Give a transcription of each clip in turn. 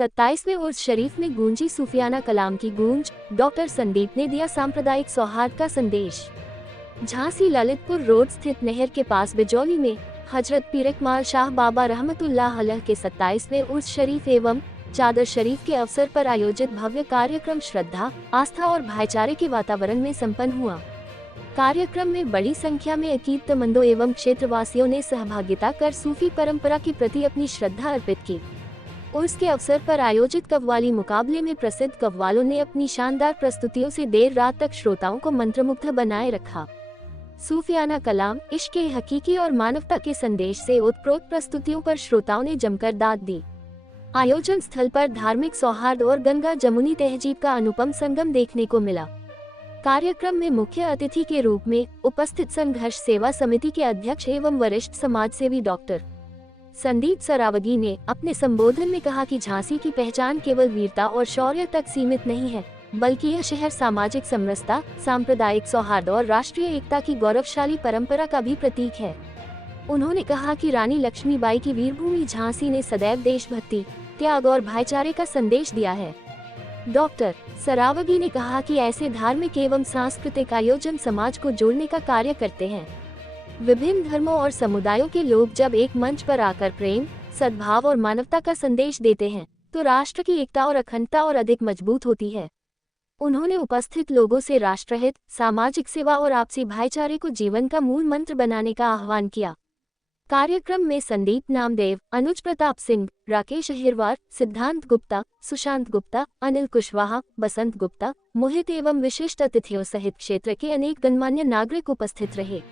27वें उर्स शरीफ में गूंजी सूफियाना कलाम की गूंज। डॉक्टर संदीप ने दिया सांप्रदायिक सौहार्द का संदेश। झांसी ललितपुर रोड स्थित नहर के पास बिजौली में हजरत पीर इकबाल शाह बाबा रहमतुल्लाह अलैह के 27वें उर्स शरीफ एवं चादर शरीफ के अवसर पर आयोजित भव्य कार्यक्रम श्रद्धा, आस्था और भाईचारे के वातावरण में संपन्न हुआ। कार्यक्रम में बड़ी संख्या में अकीदतमंदों एवं क्षेत्रवासियों ने सहभागिता कर सूफी परंपरा के प्रति अपनी श्रद्धा अर्पित की। उर्स के अवसर पर आयोजित कव्वाली मुकाबले में प्रसिद्ध कव्वालों ने अपनी शानदार प्रस्तुतियों से देर रात तक श्रोताओं को मंत्रमुग्ध बनाए रखा। सूफियाना कलाम, इश्क़े हकीकी और मानवता के संदेश से ओतप्रोत प्रस्तुतियों पर श्रोताओं ने जमकर दाद दी। आयोजन स्थल पर धार्मिक सौहार्द और गंगा जमुनी तहजीब का अनुपम संगम देखने को मिला। कार्यक्रम में मुख्य अतिथि के रूप में उपस्थित संघर्ष सेवा समिति के अध्यक्ष एवं वरिष्ठ समाज सेवी डॉक्टर संदीप सरावगी ने अपने संबोधन में कहा कि झांसी की पहचान केवल वीरता और शौर्य तक सीमित नहीं है, बल्कि यह शहर सामाजिक समरसता, सांप्रदायिक सौहार्द और राष्ट्रीय एकता की गौरवशाली परंपरा का भी प्रतीक है। उन्होंने कहा कि रानी लक्ष्मीबाई की वीरभूमि झांसी ने सदैव देशभक्ति, त्याग और भाईचारे का संदेश दिया है। डॉक्टर सरावगी ने कहा कि ऐसे धार्मिक एवं सांस्कृतिक आयोजन समाज को जोड़ने का कार्य करते हैं। विभिन्न धर्मों और समुदायों के लोग जब एक मंच पर आकर प्रेम, सद्भाव और मानवता का संदेश देते हैं, तो राष्ट्र की एकता और अखंडता और अधिक मजबूत होती है। उन्होंने उपस्थित लोगों से राष्ट्रहित, सामाजिक सेवा और आपसी भाईचारे को जीवन का मूल मंत्र बनाने का आह्वान किया। कार्यक्रम में संदीप नामदेव, अनुज प्रताप सिंह, राकेश अहिरवार, सिद्धांत गुप्ता, सुशांत गुप्ता, अनिल कुशवाहा, बसंत गुप्ता, मोहित एवं विशिष्ट अतिथियों सहित क्षेत्र के अनेक गणमान्य नागरिक उपस्थित रहे।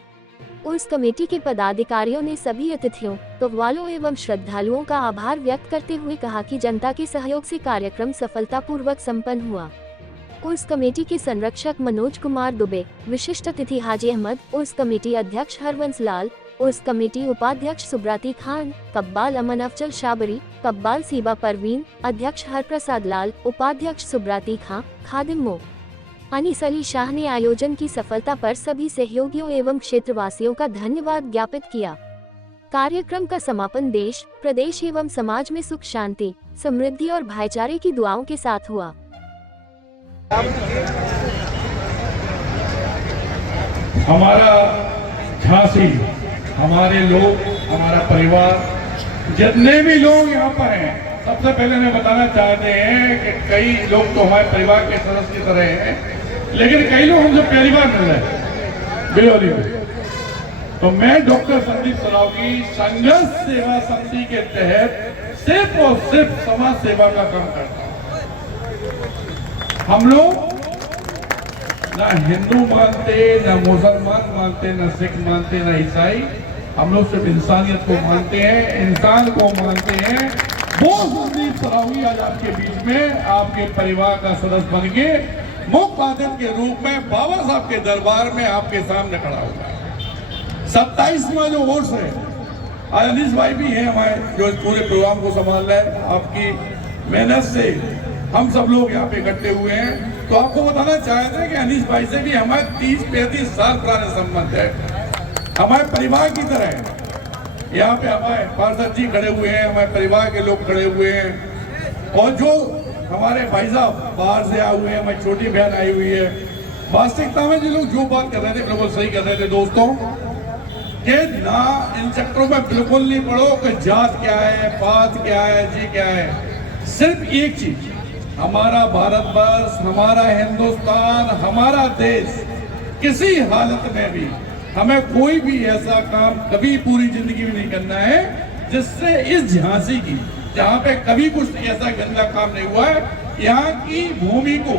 उर्स कमेटी के पदाधिकारियों ने सभी अतिथियों, कव्वालों एवं श्रद्धालुओं का आभार व्यक्त करते हुए कहा कि जनता के सहयोग से कार्यक्रम सफलतापूर्वक संपन्न हुआ। उर्स कमेटी के संरक्षक मनोज कुमार दुबे, विशिष्ट अतिथि हाजी अहमद, उर्स कमेटी अध्यक्ष हरवंश लाल, उर्स कमेटी उपाध्यक्ष सुब्राती खान, कब्बाल अमन अफजल शाबरी, कब्बाल सीबा परवीन, अध्यक्ष हरप्रसाद लाल, उपाध्यक्ष सुब्राती खां, खादिम मो अनीस अली शाह ने आयोजन की सफलता पर सभी सहयोगियों एवं क्षेत्रवासियों का धन्यवाद ज्ञापित किया। कार्यक्रम का समापन देश, प्रदेश एवं समाज में सुख, शांति, समृद्धि और भाईचारे की दुआओं के साथ हुआ। हमारा झांसी, हमारे लोग, हमारा परिवार, जितने भी लोग यहाँ पर हैं, सबसे पहले मैं बताना चाहते हैं कि कई लोग तो हमारे परिवार के सदस्य की तरह हैं, लेकिन कई लोग हमसे पहली बार मिल रहे हैं बिजौली में। तो मैं डॉक्टर संदीप सरावगी संघर्ष सेवा समिति के तहत सिर्फ और सिर्फ समाज सेवा का काम करता हूँ। हम लोग ना हिंदू मानते, ना मुसलमान मानते, ना सिख मानते, ना ईसाई, हम लोग सिर्फ इंसानियत को मानते हैं, इंसान को मानते हैं। वो संदीप सरावगी आज आपके बीच में, आपके परिवार का सदस्य बन के मुख्य अतिथि के रूप में बाबा साहब के दरबार में आपके सामने खड़ा होगा। 27वां जो उर्स है, अनीस भाई भी है हमारे जो इस पूरे प्रोग्राम को संभाल रहे हैं। आपकी मेहनत से हम सब लोग यहाँ पे इकट्ठे हुए हैं। तो आपको बताना चाहते हैं कि अनीस भाई से भी हमारे 30-35 साल पुराने संबंध है, हमारे परिवार की तरह है। यहाँ पे हमारे पार्षद जी खड़े हुए हैं, हमारे परिवार के लोग खड़े हुए हैं, और जो हमारे भाई साहब बाहर से आए हुए हैं, हमारी छोटी बहन आई हुई है। वास्तविकता में जो लोग जो बात कर रहे थे बिल्कुल सही कर रहे थे दोस्तों, कि ना इन चक्करों में बिल्कुल नहीं पड़ो कि जात क्या है, पात क्या है, जी क्या है। सिर्फ एक चीज, हमारा भारतवर्ष, हमारा हिंदुस्तान, हमारा देश, किसी हालत में भी हमें कोई भी ऐसा काम कभी पूरी जिंदगी में नहीं करना है जिससे इस झांसी की, जहाँ पे कभी कुछ ऐसा गंदा काम नहीं हुआ है, यहाँ की भूमि को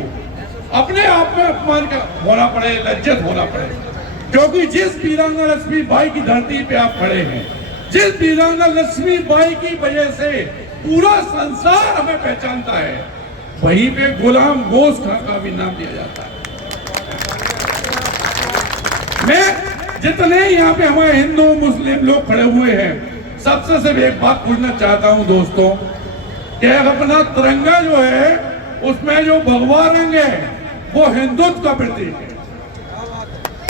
अपने आप में अपमान होना पड़े, लज्जत होना पड़े। क्योंकि जिस वीरांगना लक्ष्मीबाई की धरती पे आप खड़े हैं, जिस वीरांगना लक्ष्मीबाई की वजह से पूरा संसार हमें पहचानता है, वहीं पे गुलाम गोश्त खां का भी नाम दिया जाता है। मैं जितने यहाँ पे हमारे हिंदू मुस्लिम लोग खड़े हुए हैं, सबसे सिर्फ एक बात पूछना चाहता हूँ दोस्तों, कि अपना तिरंगा जो है उसमें जो भगवा रंग है वो हिंदुत्व का प्रतीक है।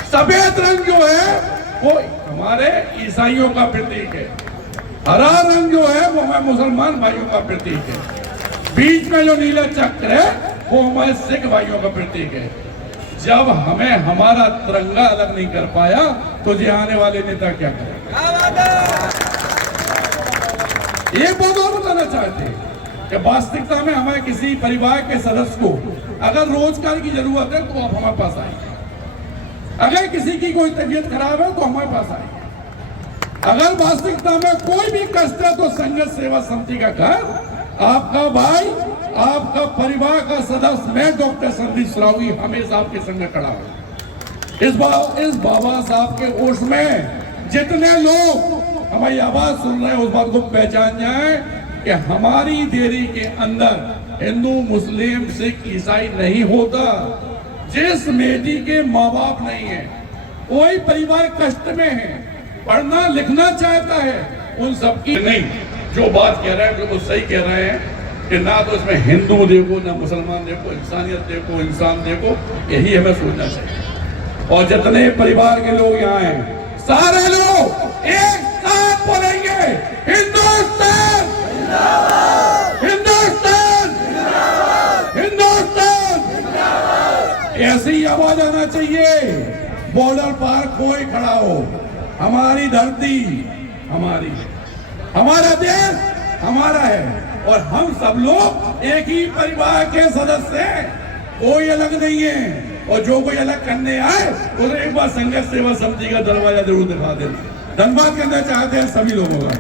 सफेद रंग जो है वो हमारे ईसाइयों का प्रतीक है। हरा रंग जो है वो हमारे मुसलमान भाइयों का प्रतीक है। बीच में जो नीला चक्र है वो हमारे सिख भाइयों का प्रतीक है। जब हमें हमारा तिरंगा अलग नहीं कर पाया तो ये आने वाले नेता क्या करेंगे। एक बात और बताना चाहते हैं कि वास्तविकता में हमारे किसी परिवार के सदस्य को अगर रोजगार की जरूरत है तो आप हमारे पास आइए। अगर किसी की कोई तबीयत खराब है तो हमारे पास आइए। अगर वास्तविकता में कोई भी कष्ट है तो संघर्ष सेवा समिति का घर, आपका भाई, आपका परिवार का सदस्य, मैं डॉक्टर संदीप सरावगी हमेशा आपके संग खड़ा हूं। इस बाबा साहब के ओर में जितने लोग हमारी आवाज सुन रहे हैं उस बात को पहचान जाए कि हमारी देरी के अंदर हिंदू, मुस्लिम, सिख, ईसाई नहीं होता। जिस बेटी के माँ बाप नहीं है, कोई परिवार कष्ट में है, पढ़ना लिखना चाहता है, उन सबकी नहीं। जो बात कह रहे हैं बिल्कुल सही कह रहे हैं कि ना तो इसमें हिंदू देखो, ना मुसलमान देखो, इंसानियत देखो, इंसान देखो, यही हमें सोचना चाहिए। और जितने परिवार के लोग यहाँ हैं, सारे लोग एक साथ बोलेंगे हिंदुस्तान हिंदुस्तान हिंदुस्तान। ऐसी ही आवाज आना चाहिए। बॉर्डर पार कोई खड़ा हो, हमारी धरती हमारी है, हमारा देश हमारा है और हम सब लोग एक ही परिवार के सदस्य हैं, कोई अलग नहीं है। और जो कोई अलग करने आए उसे एक बार संघर्ष सेवा समिति का दरवाजा जरूर दिखा देना। धन्यवाद करना चाहते हैं सभी लोगों का।